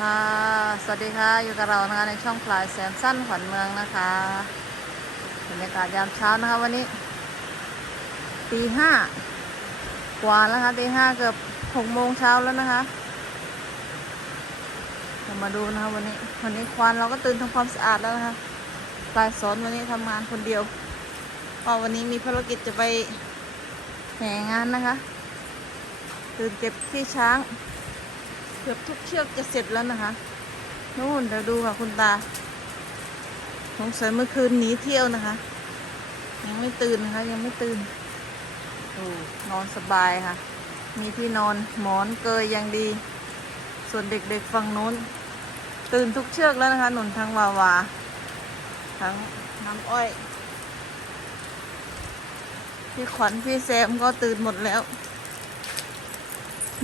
ค่ะ สวัสดีค่ะ อยู่กับเรานะคะในช่องพลายแสนสั้นขวัญเมืองนะคะบรรยากาศยามเช้านะคะวันนี้ตีห้ากว่าแล้วค่ะตีห้าเกือบหกโมงเช้าแล้วนะคะเรามาดูนะคะวันนี้ วันนี้ควานเราก็ตื่นทำความสะอาดแล้วนะคะปลายสอนวันนี้ทำงานคนเดียวเพราะวันนี้มีภารกิจจะไปแห่งานนะคะ ตื่นเก็บขี้ช้าง เกือบทุกเชือกจะเสร็จแล้วนะคะนู่นเดี๋ยวดูค่ะคุณตาสงสัยเมื่อคืนหนีเที่ยวนะคะ ยังไม่ตื่นนะคะ ยังไม่ตื่นโอ้นอนสบายค่ะ มีที่นอนหมอนเกยยังดี ส่วนเด็กๆฝั่งนู้น ตื่นทุกเชือกแล้วนะคะหนุนทั้งวาวา ทั้งน้ำอ้อย พี่ขวัญพี่แซมก็ตื่นหมดแล้ว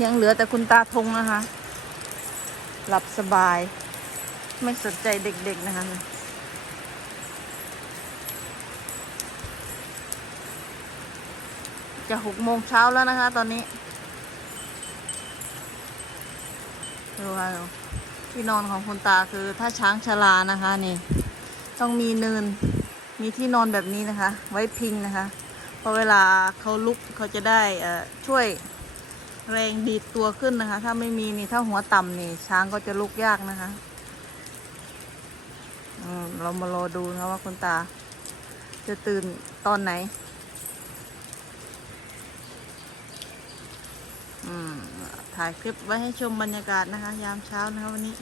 ยังเหลือแต่คุณตาทงนะคะ หลับสบาย ไม่สนใจเด็กๆนะคะจะหกโมงเช้าแล้วนะคะ ตอนนี้ดูค่ะที่นอนของคุณตาคือถ้าช้างชรานะคะนี่ ต้องมีเนินมีที่นอนแบบนี้นะคะ ไว้พิงนะคะเพราะเวลาเขาลุกเขาจะได้ช่วย แรงดีดตัวขึ้นนะคะ ถ้าไม่มีนี่ถ้าหัวต่ำนี่ ช้างก็จะลุกยากนะคะอืมเรามารอดูนะว่าคุณตา จะตื่นตอนไหนอืมถ่ายคลิปไว้ให้ชมบรรยากาศนะคะ ยามเช้านะคะวันนี้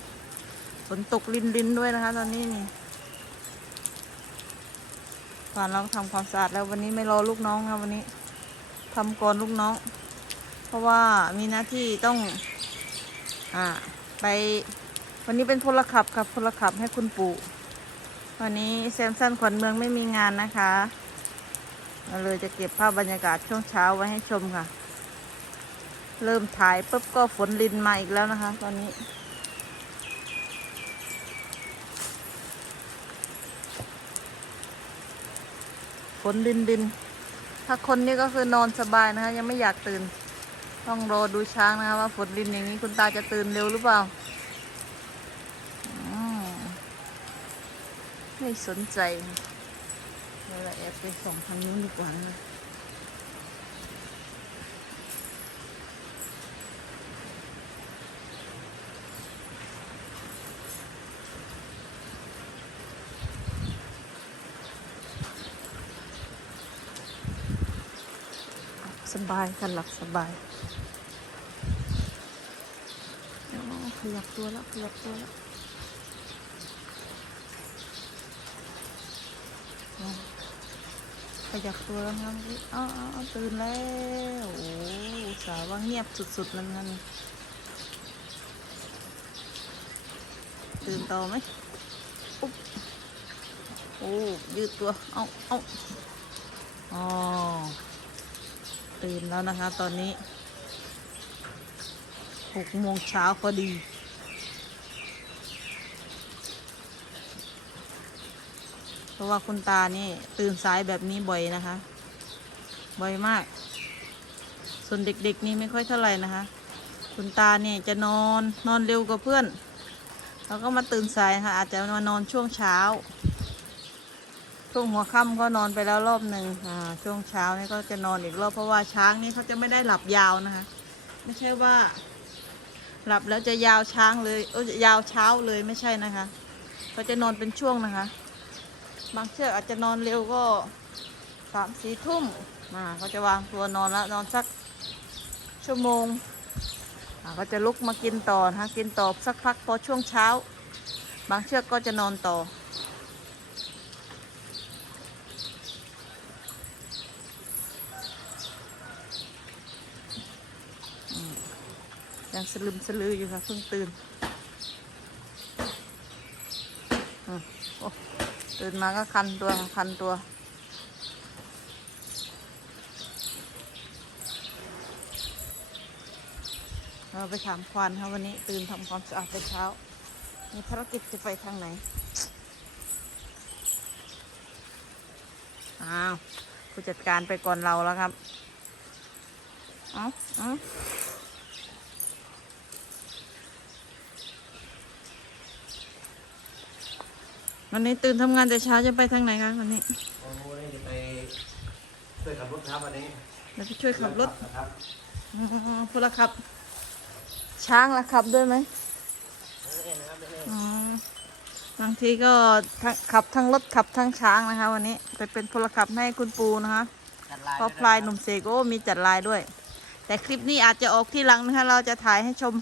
ฝนตกลินลินด้วยนะคะ ตอนนี้นี่ก่อนเราทำความสะอาดแล้ววันนี้ไม่รอลูกน้องนะวันนี้ทำก่อนลูกน้อง ราะว่ามีหน้าที่ต้องอ่าไป วันนี้เป็นพลขับครับพลขับให้คุณปู่วันนี้แซมสันขวัญเมืองไม่มีงานนะคะเราเลยจะเก็บภาพบรรยากาศช่วงเช้าไว้ให้ชมค่ะ เริ่มถ่ายปุ๊บก็ฝนลินมาอีกแล้วนะคะ ตอนนี้ ฝนดินดิน ถ้าคนนี้ก็คือนอนสบายนะคะ ยังไม่อยากตื่น ต้องรอดูช้างนะคะว่าฝนดินอย่างนี้คุณตาจะตื่นเร็วหรือเปล่าอืมไม่สนใจเดี๋ยวเราแอบไปส่องทางนู้นดีกว่านะสบายค่ะหลับสบายอ๋อขยั บตัวแล้วขยับตัวแล้วขยับตัวแล้วครับอ๋ออ๋ออ๋อตื่นแล้ว โอ้สาห์ว่าเงียบสุดๆแล้วนั่นตื่นต่อไหมอุ๊บโอ้ยืดตัว เอาเอาอ๋อตื่นแล้วนะคะ ตอนนี้หกโมงเช้าพอดี เพราะว่าคุณตานี่ตื่นสายแบบนี้บ่อยนะคะ บ่อยมาก ส่วนเด็กๆนี่ไม่ค่อยเท่าไหร่นะคะ คุณตาเนี่ยจะนอนนอนเร็วกว่าเพื่อน แล้วก็มาตื่นสายค่ะ อาจจะมานอนช่วงเช้า ช่วงหัวค่ำก็นอนไปแล้วรอบหนึ่งอ่าช่วงเช้านี่ก็จะนอนอีกรอบเพราะว่าช้างนี่เขาจะไม่ได้หลับยาวนะคะ ไม่ใช่ว่า หลับแล้วจะยาวช้างเลยเออยาวเช้าเลยไม่ใช่นะคะเขาจะนอนเป็นช่วงนะคะ บางเชือกอาจจะนอนเร็วก็สามสี่ทุ่มอ่าเขาจะวางตัวนอนแล้วนอนสักชั่วโมงก็จะลุกมากินต่อนะคะกินต่อสักพักพอช่วงเช้า บางเชือกก็จะนอนต่อ ยังสลึมสลืออยู่ค่ะเพิ่งตื่นอืมโอ้ ตื่นมาก็คันตัวคันตัว เราไปถามควานค่ะวันนี้ตื่นทำความสะอาดแต่เช้า มีภารกิจจะไปทางไหน อ้าว ผู้จัดการไปก่อนเราแล้วครับ เอ้าเอ้า วันนี้ตื่นทำงานแต่เช้าจะไปทางไหนคะวันนี้โอ้นี่จะไปช่วยขับรถครับวันนี้เราไปช่วยขับรถนะครับอ๋อพลขับ ช้างละขับด้วยไหมนี่นะครับนี่อ๋อบางทีก็ทั้งขับทั้งรถขับทั้งช้างนะคะ วันนี้ไปเป็นพลขับให้คุณปูนะคะจัดลายพอพลายหนุ่มเสกโอ้มีจัดลายด้วย แต่คลิปนี้อาจจะออกที่หลังนะคะ เราจะถ่ายให้ชม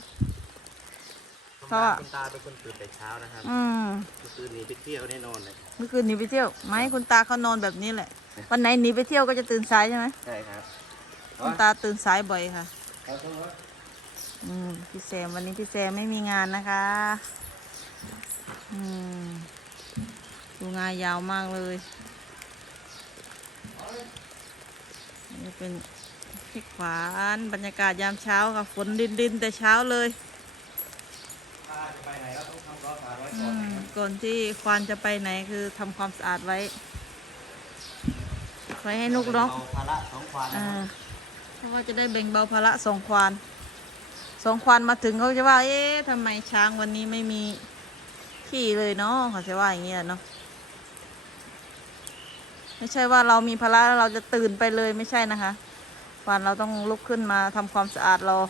เพราะว่าคุณตาเป็นคนตื่นแต่เช้านะครับอืมเมื่อคืนนี้ไปเที่ยวแน่นอนเลยเมื่อคืนหนีไปเที่ยวไหมคุณตาเขานอนแบบนี้แหละ วันไหนหนีไปเที่ยวก็จะตื่นสายใช่ไหมใช่ครับคุณตาตื่นสายบ่อยค่ะเอาเถอะอืมพี่แซมวันนี้พี่แซมไม่มีงานนะคะอืมดูงานยาวมากเลยนี่เป็นพี่ขวานบรรยากาศยามเช้าค่ะฝนดินดินๆแต่เช้าเลย ถ้าจะไปไหนก็ต้ องทำรถมาไว้อืก่อนมนะครับก่อนที่ควานจะไปไหนคือทำความสะอาดไว้ ไว้ให้นุกน้องเอาภาระสองควานนะอ่าครับเพราะว่าจะได้แบ่งเบาภาระสองควานสองควานมาถึงเขาจะว่า เอ๊ะทำไมช้างวันนี้ไม่มีขี้เลยเนาะเขาจะว่าอย่างเงี้ยเนาะไม่ใช่ว่าเรามีภาระแล้วเราจะตื่นไปเลยไม่ใช่นะคะควานเราต้องลุกขึ้นมาทำความสะอาดรอ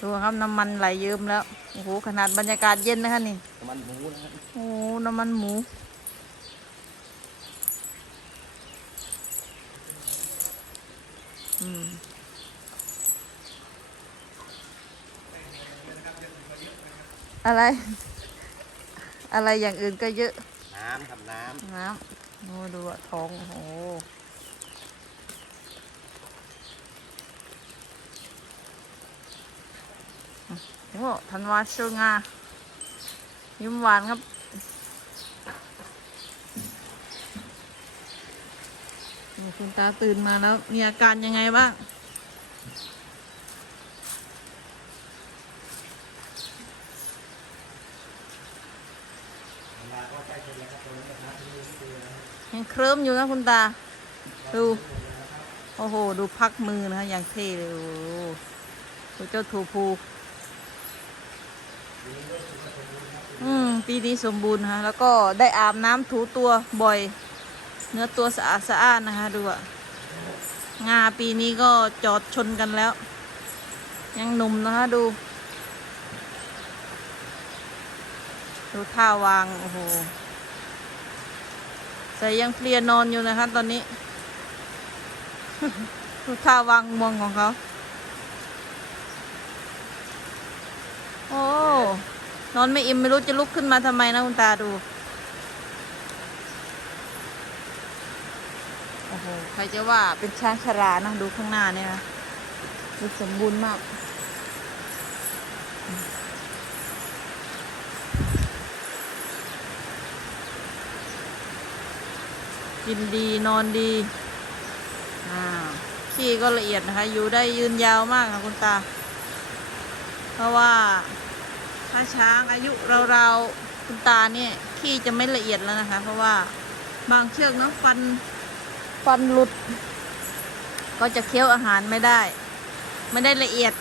ดูครับน้ำมันไหลเยิ้มแล้วโอ้โหขนาดบรรยากาศเย็นนะคะนี่น้ำมันหมูนะครับโอ้โหน้ำมันหมูอืมอะไร อะไรอย่างอื่นก็เยอะ น้ำครับน้น้ำโอ้ดูอะท้องโอ้ โหโอ้ธันวาเชิงายิ้มหวานครับคุณตาตื่นมาแล้ว มีอาการยังไงบ้างยังเคลิ้มอยู่นะคุณตา ดู โอ้โห ดูพักมือนะคะอย่างเท่เลย โอ้โหดูเจ้าทูพู อืม ปีนี้สมบูรณ์นะคะแล้วก็ได้อาบน้ำถูตัวบ่อย เนื้อตัวสะอาดสะอ้านนะคะ ดูอะงาปีนี้ก็จอดชนกันแล้ว ยังหนุ่มนะคะ ดู ดูท่าวาง โอ้โหแต่ยังเพลียนอนอยู่นะคะ ตอนนี้ ดูท่าวางงวงของเขา โอ้ นอนไม่อิ่มไม่รู้จะลุกขึ้นมาทำไมนะคุณตาดู โอ้โห ใครจะว่าเป็นช้างชรานะ ดูข้างหน้าเนี่ยนะดูสมบูรณ์มาก กินดีนอนดีอ่าขี้ก็ละเอียดนะคะ อยู่ได้ยืนยาวมากค่ะคุณตา เพราะว่า ถ้าช้างอายุเราๆคุณตาเนี่ยขี้จะไม่ละเอียดแล้วนะคะ เพราะว่าบางเชือกเนาะฟันฟันหลุด ก็จะเคี้ยวอาหารไม่ได้ ไม่ได้ละเอียด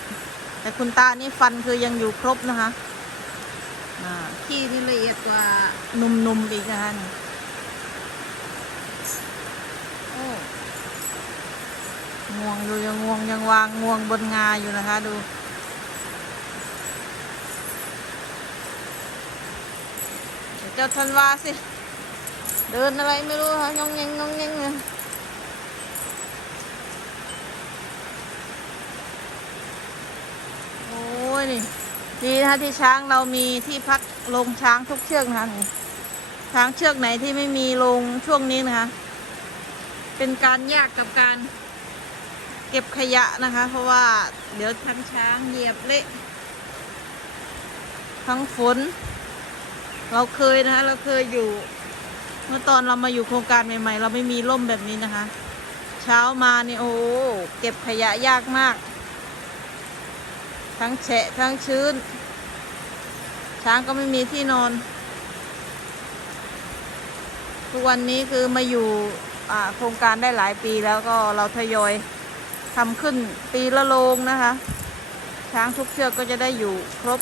แต่คุณตานี่ฟันคือยังอยู่ครบนะคะขี้นี่ละเอียดกว่าหนุ่มๆอีกนะคะนี่โอ้งวงอยู่ยังงวงยังวางงวงบนงาอยู่นะคะ ดู เดี๋ยวเจ้าธันวาสิ เดินอะไรไม่รู้ค่ะงองแงงงงแงงเลยโอ้ยนี่ดีนะคะที่ช้างเรามีที่พักลงช้างทุกเชือกนะคะช้างเชือกไหนที่ไม่มีลงช่วงนี้นะคะ เป็นการยากกับการเก็บขยะนะคะ เพราะว่าเดี๋ยวทั้งช้างเหยียบเละทั้งฝน เราเคยนะคะ เราเคยอยู่ เมื่อตอนเรามาอยู่โครงการใหม่ ๆ เราไม่มีร่มแบบนี้นะคะ เช้ามานี่โอ้เก็บขยะยากมาก ทั้งแฉะทั้งชื้น ช้างก็ไม่มีที่นอน ทุกวันนี้คือมาอยู่โครงการได้หลายปีแล้วก็เราทยอยทำขึ้นปีละโรงนะคะ ช้างทุกเชือกก็จะได้อยู่ครบ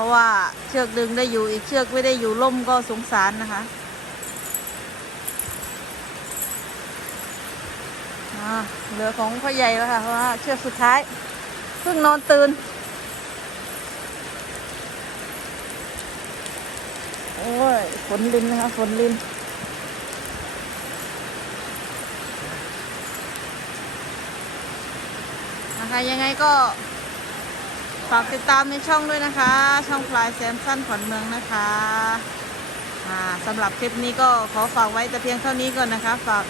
ราะว่าเชือกดึงได้อยู่อีกเชือกไม่ได้อยู่ล่มก็สงสารนะคะเหลือของพ่อใหญ่แล้วค่ะเพราะว่าเชือกสุดท้ายเพิ่งนอนตื่นโอ้ยฝนลินนะคะฝนลินนะคะยังไงก็ ฝากติดตามในช่องด้วยนะคะ ช่องพลายแซมสั้นขอนเมืองนะคะอ่าสำหรับคลิปนี้ก็ขอฝากไว้แต่เพียงเท่านี้ก่อนนะคะ ฝาก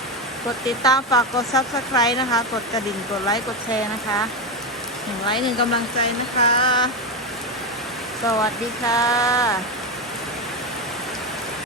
กดติดตามฝากกด subscribe นะคะ กดกระดิ่งกดไลค์กดแชร์นะคะหนึ่งไลค์หนึ่งกำลังใจนะคะ สวัสดีค่ะ